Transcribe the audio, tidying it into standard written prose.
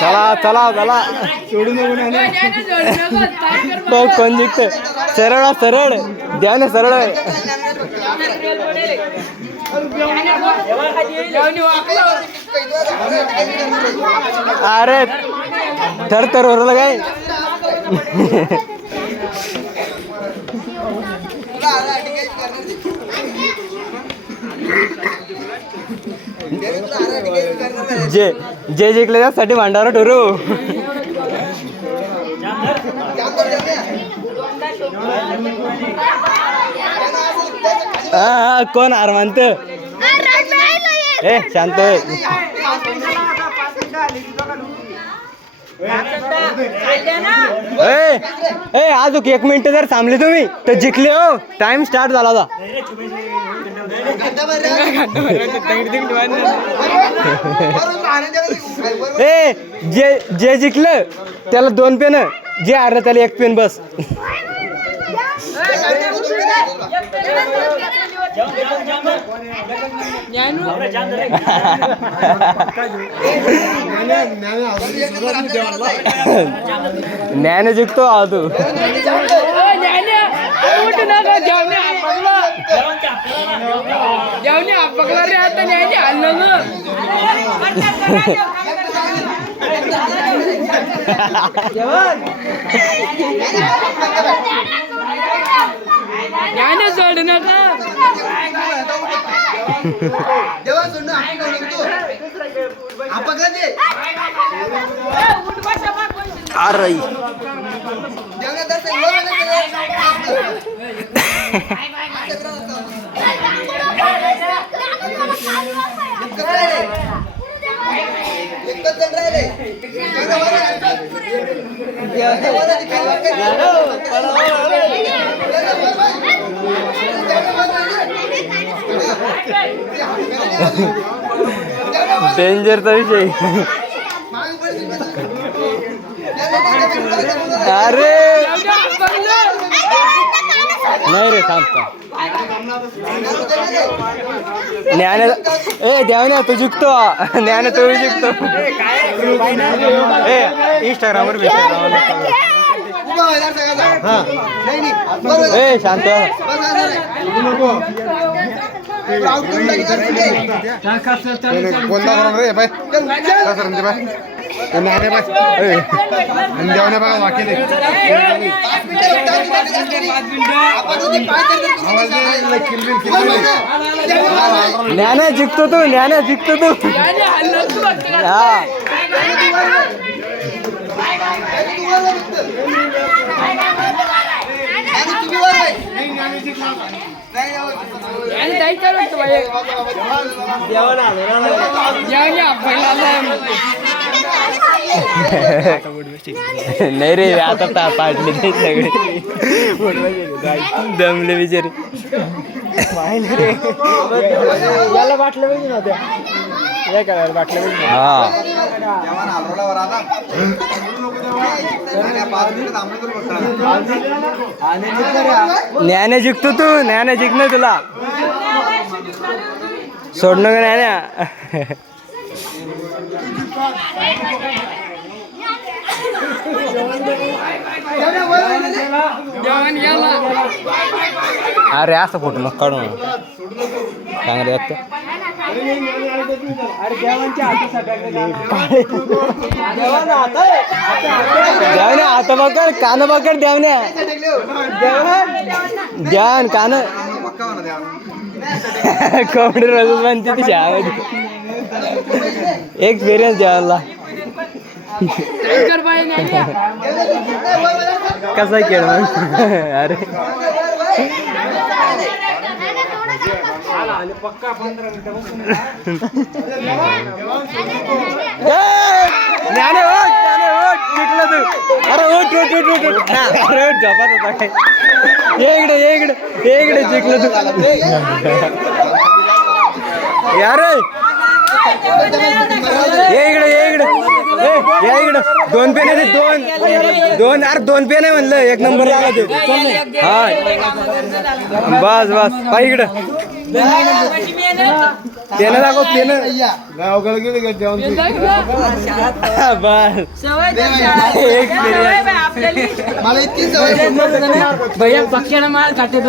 चला चला चला सोडून कोण जिंकत सरळ सरळ द्या ना सरळ अरे थर थर ओरलं काय जे जे जिंकले त्यासाठी भांडारा ठरू हा कोण हार मानत ए शांत ए अजून 1 मिनिट जर थांबले तुम्ही तर जिंकले हो टाइम स्टार्ट झाला होता ए जे जे जिंकलं त्याला 2 पेन जे हारलं त्याला 1 पेन बस ज्ञान जिंकतो आ तू सोड नका अरे डेंजरचा विषय अरे नाही रे थांबता ज्ञान ए द्याव ना तू जिंकतो ज्ञान तू जिंकतो ए इंस्टाग्रामवर ए शांत ज्ञान जिंकतो तू ज्ञान जिंकतो तू हा नाही रे आता पाडले ते सगळे दमले बिचारे रे याला बाटलं पाहिजे ना त्या काय बाटलं पाहिजे हा ज्ञान जिंकतो तू ज्ञान जिंकणं तुला सोडणं का ज्ञान अरे असं फोटो नको काढू चांगले द्यावण्या आता बघ कान बघ द्यावण्या द्यान कान कॉमेडी रोज म्हणते ती शाळेमध्ये एक्सपिरियन्स द्यायला कसा खेळ अरे पक्का 15 मिनिटं ज्ञाने ओट जिंकलं तू अरे ओट अरे झोपात होता काय इकडे जिंकलं तू यार इकडे 2 पेन आहे दोन अरे 2 पेन आहे म्हणलं 1 नंबर आला ते हा बस पाय इकडं त्यानं दाखव त्यानं गावकडे गेले का जेवण बस मला इतकी सवय भैया पक्षाला माल खाते